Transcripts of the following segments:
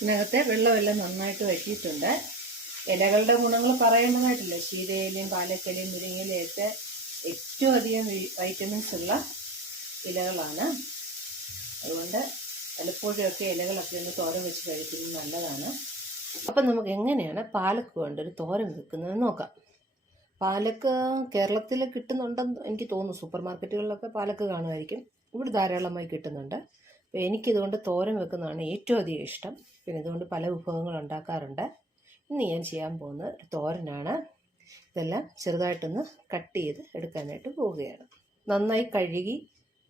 ഇതിനകത്തെ വെള്ളമെല്ലാം നന്നായിട്ട് വറ്റിയിട്ടുണ്ട്. ഇലകളുടെ ഗുണങ്ങൾ പറയേണ്ടതായിട്ടില്ല ശീലയിലയും പാലക്കലയും മുരിങ്ങയിലയും ഏറ്റവും അധികം വൈറ്റമിൻസ് ഉള്ള ഇലകളാണ്. അതുകൊണ്ട് പലപ്പോഴുമൊക്കെ ഇലകളൊക്കെ ഒന്ന് തോരൻ വെച്ച് കഴിക്കുന്നത് നല്ലതാണ്. അപ്പം നമുക്ക് എങ്ങനെയാണ് പാലക്ക് കൊണ്ട് ഒരു തോരൻ വെക്കുന്നത് നോക്കാം. പാലക്ക് കേരളത്തിൽ കിട്ടുന്നുണ്ടെന്ന് എനിക്ക് തോന്നുന്നു. സൂപ്പർ മാർക്കറ്റുകളിലൊക്കെ പാലക്ക് കാണുമായിരിക്കും. ഇവിടെ ധാരാളമായി കിട്ടുന്നുണ്ട്. എനിക്കിതുകൊണ്ട് തോരൻ വെക്കുന്നതാണ് ഏറ്റവും അധികം ഇഷ്ടം. പിന്നെ ഇതുകൊണ്ട് പല വിഭവങ്ങൾ ഉണ്ടാക്കാറുണ്ട്. ഇന്ന് ഞാൻ ചെയ്യാൻ പോകുന്ന ഒരു തോരനാണ്. ഇതെല്ലാം ചെറുതായിട്ടൊന്ന് കട്ട് ചെയ്ത് എടുക്കാനായിട്ട് പോവുകയാണ്. നന്നായി കഴുകി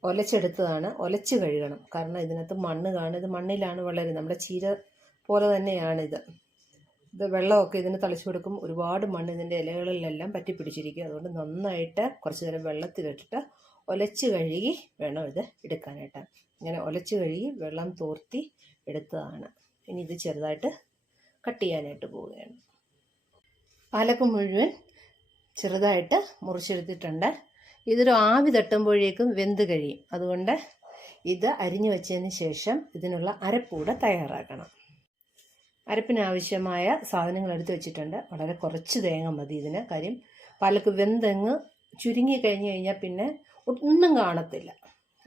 ഒലച്ചെടുത്തതാണ്. ഒലച്ച് കഴുകണം. കാരണം ഇതിനകത്ത് മണ്ണ് കാണും. ഇത് മണ്ണിലാണ് വളരുന്നത്. നമ്മുടെ ചീര പോലെ തന്നെയാണിത്. ഇത് വെള്ളമൊക്കെ ഇതിന് തളിച്ചു കൊടുക്കും. ഒരുപാട് മണ്ണ് ഇതിന്റെ ഇലകളിലെല്ലാം പറ്റിപ്പിടിച്ചിരിക്കും. അതുകൊണ്ട് നന്നായിട്ട് കുറച്ച് നേരം വെള്ളത്തിലിട്ടിട്ട് ഒലച്ച് കഴുകി വേണം ഇത് എടുക്കാനായിട്ട്. ഇങ്ങനെ ഒലച്ച് കഴുകി വെള്ളം തോർത്തി എടുത്തതാണ്. ഇനി ഇത് ചെറുതായിട്ട് കട്ട് ചെയ്യാനായിട്ട് പോവുകയാണ്. പാലക്ക് മുഴുവൻ ചെറുതായിട്ട് മുറിച്ചെടുത്തിട്ടുണ്ട്. ഇതൊരു ആവി തട്ടുമ്പോഴേക്കും വെന്ത് കഴിയും. അതുകൊണ്ട് ഇത് അരിഞ്ഞു വെച്ചതിന് ശേഷം ഇതിനുള്ള അരപ്പൂടെ തയ്യാറാക്കണം. അരപ്പിനാവശ്യമായ സാധനങ്ങൾ എടുത്തു വെച്ചിട്ടുണ്ട്. വളരെ കുറച്ച് തേങ്ങ മതി ഇതിന്. കാര്യം പാലക്ക് വെന്തങ്ങ് ചുരുങ്ങി കഴിഞ്ഞ് കഴിഞ്ഞാൽ പിന്നെ ഒന്നും കാണത്തില്ല.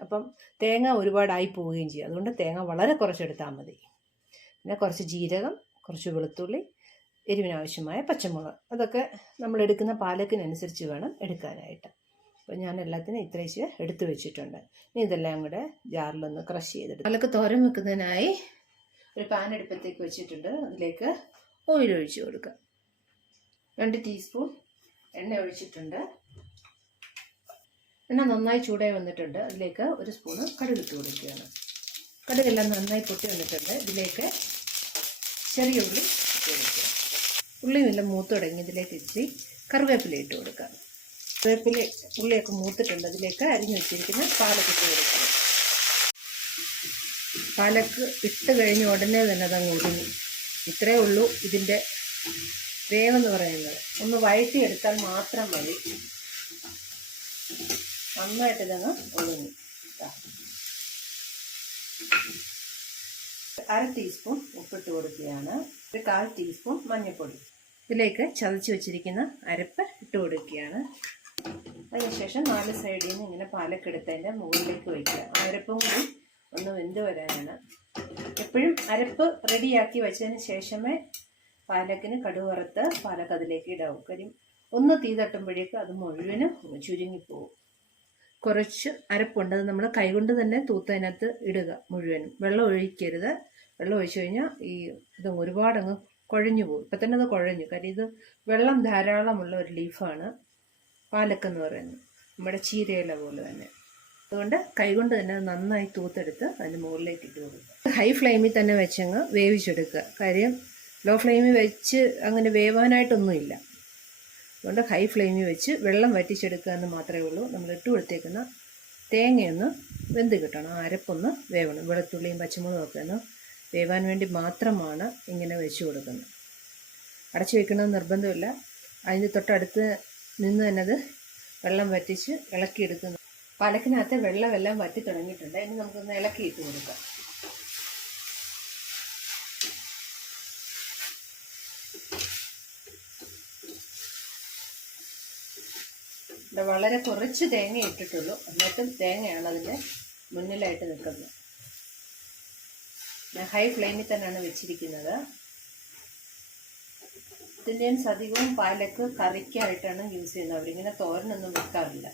അപ്പം തേങ്ങ ഒരുപാടായി പോവുകയും ചെയ്യും. അതുകൊണ്ട് തേങ്ങ വളരെ കുറച്ചെടുത്താൽ മതി. പിന്നെ കുറച്ച് ജീരകം കുറച്ച് വെളുത്തുള്ളി എരിവിനാവശ്യമായ പച്ചമുളക്. അതൊക്കെ നമ്മൾ എടുക്കുന്ന പാലക്കിനനുസരിച്ച് വേണം എടുക്കാനായിട്ട്. അപ്പോൾ ഞാൻ എല്ലാത്തിനും ഇത്രയും എടുത്തു വെച്ചിട്ടുണ്ട്. ഇനി ഇതെല്ലാം കൂടെ ജാറിലൊന്ന് ക്രഷ് ചെയ്തെടുക്കും. പാലക്ക് തോരൻ വെക്കുന്നതിനായി ഒരു പാൻ എടുപ്പത്തേക്ക് വെച്ചിട്ടുണ്ട്. അതിലേക്ക് ഓയിൽ ഒഴിച്ചു കൊടുക്കുക രണ്ട് ടീസ്പൂൺ എണ്ണ ഒഴിച്ചിട്ടുണ്ട്. എണ്ണ നന്നായി ചൂടായി വന്നിട്ടുണ്ട്. അതിലേക്ക് ഒരു സ്പൂണ് കടുക് ഇട്ട് കൊടുക്കുകയാണ്. കടുകെല്ലാം നന്നായി പൊട്ടി വന്നിട്ടുണ്ട്. ഇതിലേക്ക് ചെറിയ ഉള്ളി ഇട്ട് കൊടുക്കുക. ഉള്ളിയും എല്ലാം മൂത്ത് തുടങ്ങി. ഇതിലേക്ക് ഇച്ചിരി കറിവേപ്പില ഇട്ട് കൊടുക്കുക. കറിവേപ്പില ഉള്ളിയൊക്കെ മൂത്തിട്ടുണ്ട്. അതിലേക്ക് അരിഞ്ഞു വെച്ചിരിക്കുന്ന പാലൊക്കെ ഇട്ട് കൊടുക്കുക. പാലക്ക് ഇട്ട് കഴിഞ്ഞ ഉടനെ തന്നെ അതങ്ങ് ഒതുങ്ങി ഇത്രയേ ഉള്ളൂ ഇതിന്റെ വേവെന്ന് പറയുന്നത്. ഒന്ന് വഴറ്റിയെടുത്താൽ മാത്രം മതി. നന്നായിട്ട് ഇതങ്ങ് ഒഴിഞ്ഞു. അര ടീസ്പൂൺ ഉപ്പിട്ട് കൊടുക്കുകയാണ്. ഒരു കാൽ ടീസ്പൂൺ മഞ്ഞൾപ്പൊടി ഇതിലേക്ക് ചതച്ച് വെച്ചിരിക്കുന്ന അരപ്പ് ഇട്ട് കൊടുക്കുകയാണ്. അതിനുശേഷം നാല് സൈഡിൽ നിന്ന് ഇങ്ങനെ പാലക്കെടുത്തതിന്റെ മുകളിലേക്ക് വയ്ക്കുക അരപ്പും കൂടി ഒന്ന് വെന്ത് വരാനാണ്. എപ്പോഴും അരപ്പ് റെഡിയാക്കി വെച്ചതിന് ശേഷമേ പാലക്കിന് കടുവറുത്ത് പാലക്കതിലേക്ക് ഇടാവൂ. കാര്യം ഒന്ന് തീ തട്ടുമ്പോഴേക്ക് അത് മുഴുവനും ചുരുങ്ങിപ്പോവും. കുറച്ച് അരപ്പുണ്ട്. അത് നമ്മൾ കൈകൊണ്ട് തന്നെ തൂത്തതിനകത്ത് ഇടുക മുഴുവനും. വെള്ളം ഒഴിക്കരുത്. വെള്ളം ഒഴിച്ചു കഴിഞ്ഞാൽ ഈ ഇത് ഒരുപാടങ്ങ് കുഴഞ്ഞു പോകും. ഇപ്പം തന്നെ അത് കുഴഞ്ഞു. കാര്യം ഇത് വെള്ളം ധാരാളമുള്ള ഒരു ലീഫാണ് പാലക്കെന്ന് പറയുന്നത്. നമ്മുടെ ചീരയില പോലെ തന്നെ. അതുകൊണ്ട് കൈകൊണ്ട് തന്നെ നന്നായി തൂത്തെടുത്ത് അതിന് മുകളിലേക്ക് ഇട്ട് കൊടുക്കുക. ഹൈ ഫ്ലെയിമിൽ തന്നെ വെച്ചങ്ങ് വേവിച്ചെടുക്കുക. കാര്യം ലോ ഫ്ലെയിമിൽ വെച്ച് അങ്ങനെ വേവാനായിട്ടൊന്നുമില്ല. അതുകൊണ്ട് ഹൈ ഫ്ലെയിമിൽ വെച്ച് വെള്ളം വറ്റിച്ചെടുക്കുക എന്ന് മാത്രമേ ഉള്ളൂ. നമ്മൾ ഇട്ട് കൊടുത്തേക്കുന്ന തേങ്ങയൊന്ന് വെന്ത് കിട്ടണം. അരപ്പൊന്ന് വേവണം. വെളുത്തുള്ളിയും പച്ചമുളകും ഒക്കെ ഒന്ന് വേവാൻ വേണ്ടി മാത്രമാണ് ഇങ്ങനെ വെച്ച് കൊടുക്കുന്നത്. അടച്ചു വെക്കണമെന്ന് നിർബന്ധമില്ല. അതിന് തൊട്ടടുത്ത് നിന്ന് തന്നെ അത് വെള്ളം വറ്റിച്ച് ഇളക്കിയെടുക്കുന്നു. പലക്കിനകത്തെ വെള്ളമെല്ലാം വറ്റി തുടങ്ങിയിട്ടുണ്ട്. ഇനി നമുക്കൊന്ന് ഇളക്കിയിട്ട് കൊടുക്കാം. ഇവിടെ വളരെ കുറച്ച് തേങ്ങ ഇട്ടിട്ടുള്ളൂ. എന്നിട്ടും തേങ്ങയാണ് അതിന്റെ മുന്നിലായിട്ട് നിൽക്കുന്നത്. ഞാൻ ഹൈ ഫ്ലെയിമിൽ തന്നെയാണ് വെച്ചിരിക്കുന്നത്. ഇതിന്റെയും അധികവും പാലക്ക് കറിക്കായിട്ടാണ് യൂസ് ചെയ്യുന്നത്. അവരിങ്ങനെ തോരനൊന്നും വെക്കാറില്ല.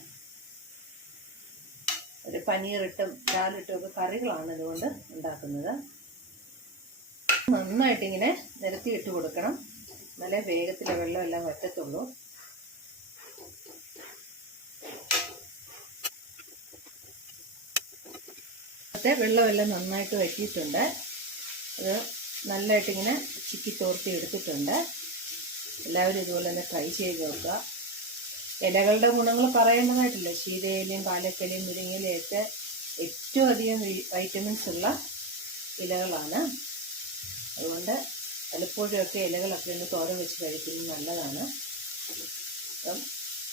ഒരു പനീറിട്ടും ദാലിട്ടും ഒക്കെ കറികളാണ് ഇതുകൊണ്ട് ഉണ്ടാക്കുന്നത്. നന്നായിട്ടിങ്ങനെ നിരത്തി ഇട്ട് കൊടുക്കണം. എന്നാലേ വേഗത്തിലെ വെള്ളമെല്ലാം വറ്റത്തുള്ളൂ. നേരത്തെ വെള്ളമെല്ലാം നന്നായിട്ട് വറ്റിയിട്ടുണ്ട്. അത് നല്ലതായിട്ട് ഇങ്ങനെ ചിക്കി തോർത്തി എടുത്തിട്ടുണ്ട്. എല്ലാവരും ഇതുപോലെ തന്നെ ട്രൈ ചെയ്ത് നോക്കുക. ഇലകളുടെ ഗുണങ്ങൾ പറയേണ്ടതായിട്ടില്ല ശീതയിലയും പാലക്കലയും മുരിങ്ങയിലയൊക്കെ ഏറ്റവും അധികം വൈറ്റമിൻസ് ഉള്ള ഇലകളാണ്. അതുകൊണ്ട് പലപ്പോഴുമൊക്കെ ഇലകളൊക്കെ ഒന്ന് തോരൻ വെച്ച് കഴിക്കുന്നത് നല്ലതാണ്. അപ്പം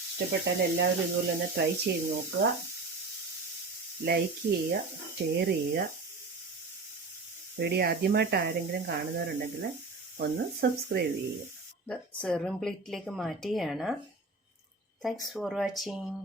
ഇഷ്ടപ്പെട്ടാൽ എല്ലാവരും ഇതുപോലെ തന്നെ ട്രൈ ചെയ്ത് നോക്കുക. ലൈക്ക് ചെയ്യുക ഷെയർ ചെയ്യുക. വീഡിയോ ആദ്യമായിട്ട് ആരെങ്കിലും കാണുന്നവരുണ്ടെങ്കിൽ ഒന്ന് സബ്സ്ക്രൈബ് ചെയ്യുക. ഇത് സെർവിങ് പ്ലേറ്റിലേക്ക് മാറ്റുകയാണ്. Thanks for watching